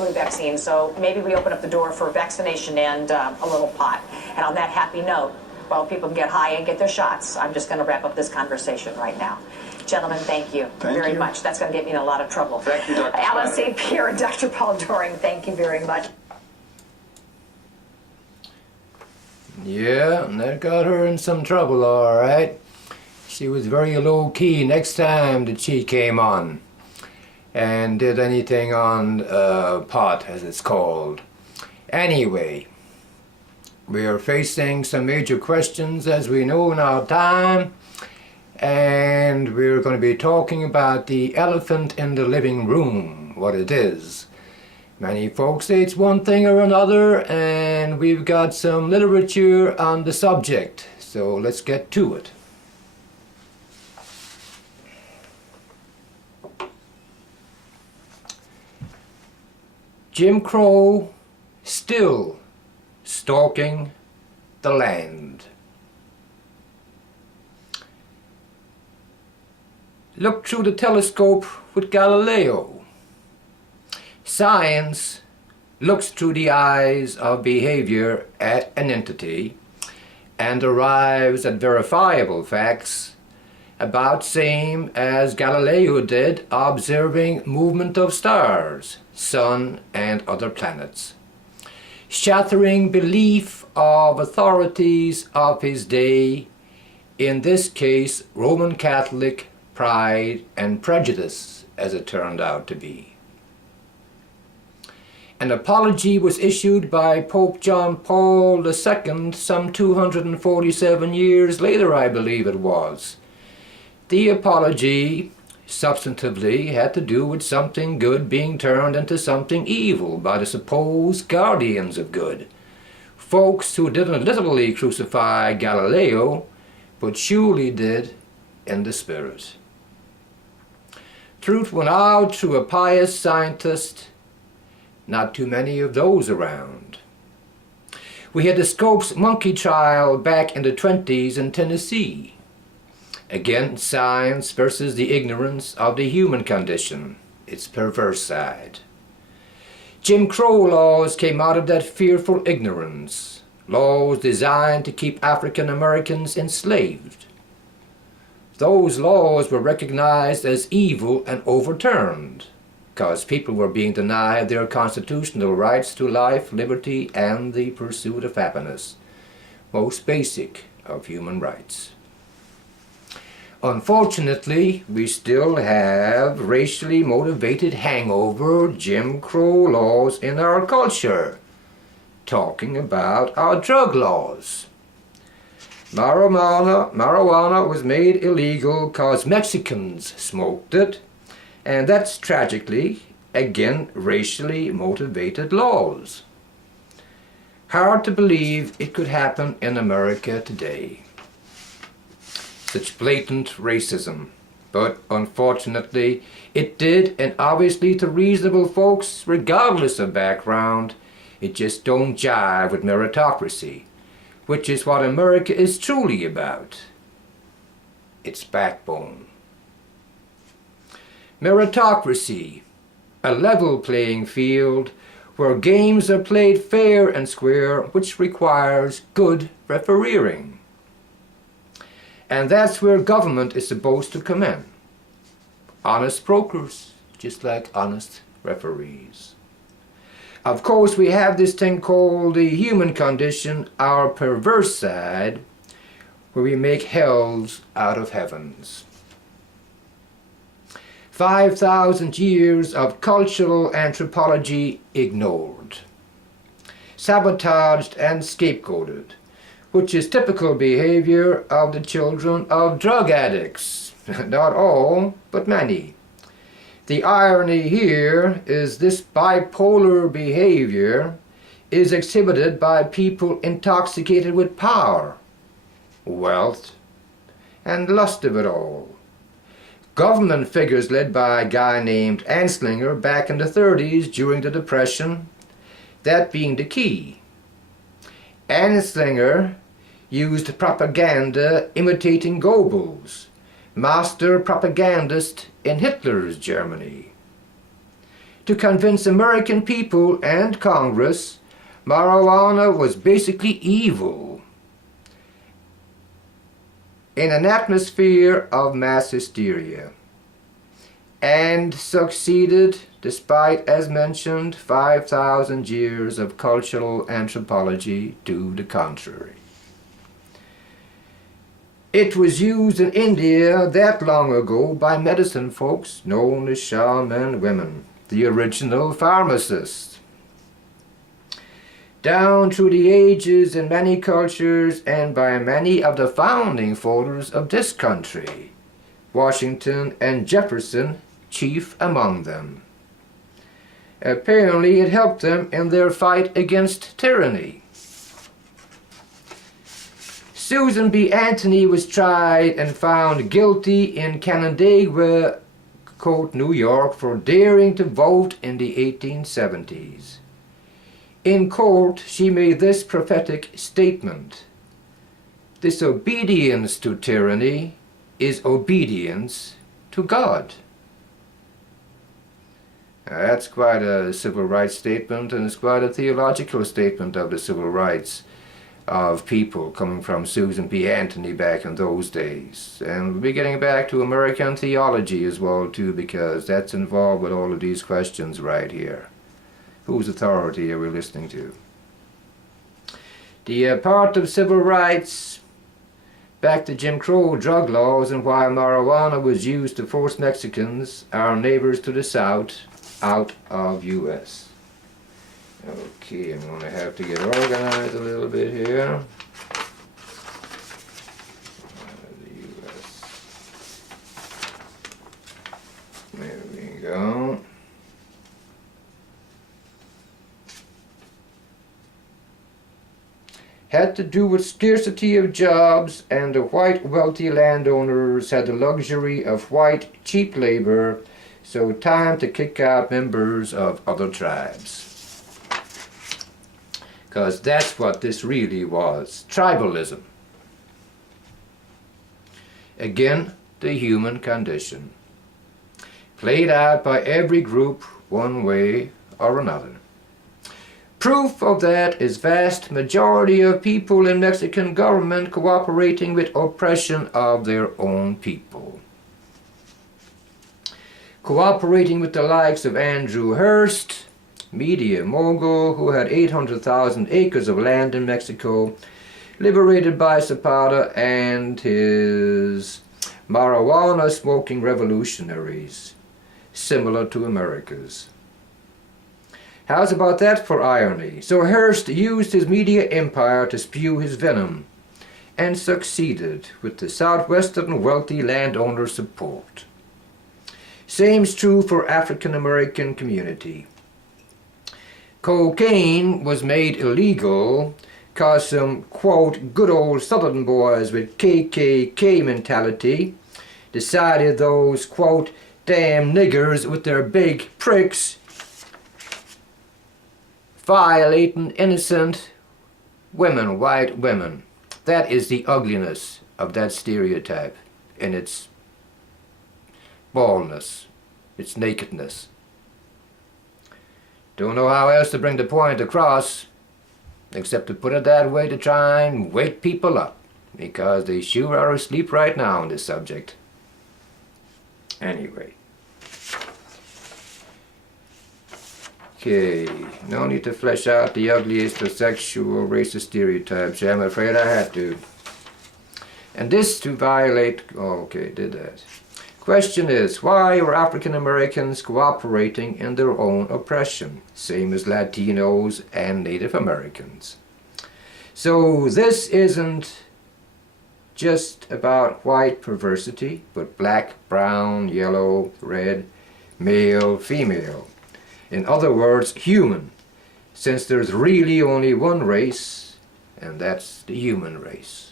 flu vaccine. So maybe we open up the door for vaccination and a little pot. And on that happy note, while people can get high and get their shots, I'm just going to wrap up this conversation right now. Gentlemen, thank you very much. That's going to get me in a lot of trouble. Thank you, Dr. Alan St. Pierre and Dr. Paul Doring, thank you very much. Yeah, and that got her in some trouble, all right. She was very low-key next time that she came on and did anything on pot, as it's called. Anyway, we are facing some major questions, as we know, in our time, and we're going to be talking about the elephant in the living room, what it is. Many folks say it's one thing or another, and we've got some literature on the subject, so let's get to it. Jim Crow still stalking the land. Look through the telescope with Galileo. Science looks through the eyes of behavior at an entity and arrives at verifiable facts about same as Galileo did observing movement of stars, sun and other planets, shattering belief of authorities of his day, in this case Roman Catholic pride and prejudice, as it turned out to be. An apology was issued by Pope John Paul II some 247 years later, I believe it was. The apology substantively had to do with something good being turned into something evil by the supposed guardians of good, folks who didn't literally crucify Galileo, but surely did in the spirit. Truth went out through a pious scientist. Not too many of those around. We had the Scopes monkey trial back in the 20s in Tennessee. Again, science versus the ignorance of the human condition, its perverse side. Jim Crow laws came out of that fearful ignorance, laws designed to keep African Americans enslaved. Those laws were recognized as evil and overturned, because people were being denied their constitutional rights to life, liberty, and the pursuit of happiness, most basic of human rights. Unfortunately, we still have racially motivated hangover Jim Crow laws in our culture, talking about our drug laws. Marijuana was made illegal because Mexicans smoked it, and that's tragically, again, racially motivated laws. Hard to believe it could happen in America today. Such blatant racism. But unfortunately, it did, and obviously to reasonable folks, regardless of background, it just don't jive with meritocracy, which is what America is truly about. Its backbone. Meritocracy, a level playing field where games are played fair and square, which requires good refereeing. And that's where government is supposed to come in. Honest brokers, just like honest referees. Of course, we have this thing called the human condition, our perverse side, where we make hells out of heavens. 5,000 years of cultural anthropology ignored, sabotaged and scapegoated, which is typical behavior of the children of drug addicts. Not all, but many. The irony here is this bipolar behavior is exhibited by people intoxicated with power, wealth, and lust of it all. Government figures led by a guy named Anslinger back in the 30s during the Depression, that being the key. Anslinger used propaganda imitating Goebbels, master propagandist in Hitler's Germany. to convince American people and Congress marijuana was basically evil in an atmosphere of mass hysteria, and succeeded despite, as mentioned, 5,000 years of cultural anthropology to the contrary. It was used in India that long ago by medicine folks known as shaman women, the original pharmacists. Down through the ages in many cultures and by many of the founding fathers of this country, Washington and Jefferson chief among them. Apparently it helped them in their fight against tyranny. Susan B. Anthony was tried and found guilty in Canandaigua Court, New York, for daring to vote in the 1870s. In court, she made this prophetic statement: "Disobedience to tyranny is obedience to God." Now, that's quite a civil rights statement, and it's quite a theological statement of the civil rights of people coming from Susan B. Anthony back in those days. And we'll be getting back to American theology as well too, because that's involved with all of these questions right here. Whose authority are we listening to? The part of civil rights back to Jim Crow drug laws and why marijuana was used to force Mexicans, our neighbors to the south, out of U.S. Okay, I'm going to have to get organized a little bit here. The U.S. There we go. Had to do with scarcity of jobs, and the white wealthy landowners had the luxury of white cheap labor, so time to kick out members of other tribes. Because that's what this really was, tribalism. Again, the human condition, played out by every group one way or another. Proof of that is vast majority of people in Mexican government cooperating with oppression of their own people. Cooperating with the likes of Andrew Hearst, media mogul who had 800,000 acres of land in Mexico, liberated by Zapata and his marijuana smoking revolutionaries, similar to America's. How's about that for irony? So Hearst used his media empire to spew his venom, and succeeded with the southwestern wealthy landowner support. Same's true for African American community. Cocaine was made illegal cause some, quote, good old southern boys with KKK mentality decided those, quote, damn niggers with their big pricks violating innocent women, white women. That is the ugliness of that stereotype in its baldness, its nakedness. Don't know how else to bring the point across except to put it that way to try and wake people up, because they sure are asleep right now on this subject. Anyway. Okay, no need to flesh out the ugliest of sexual racist stereotypes. I'm afraid I had to. And this to violate, oh, okay, did that. Question is, why are African Americans cooperating in their own oppression? Same as Latinos and Native Americans. So this isn't just about white perversity, but black, brown, yellow, red, male, female. In other words, human, since there's really only one race, and that's the human race.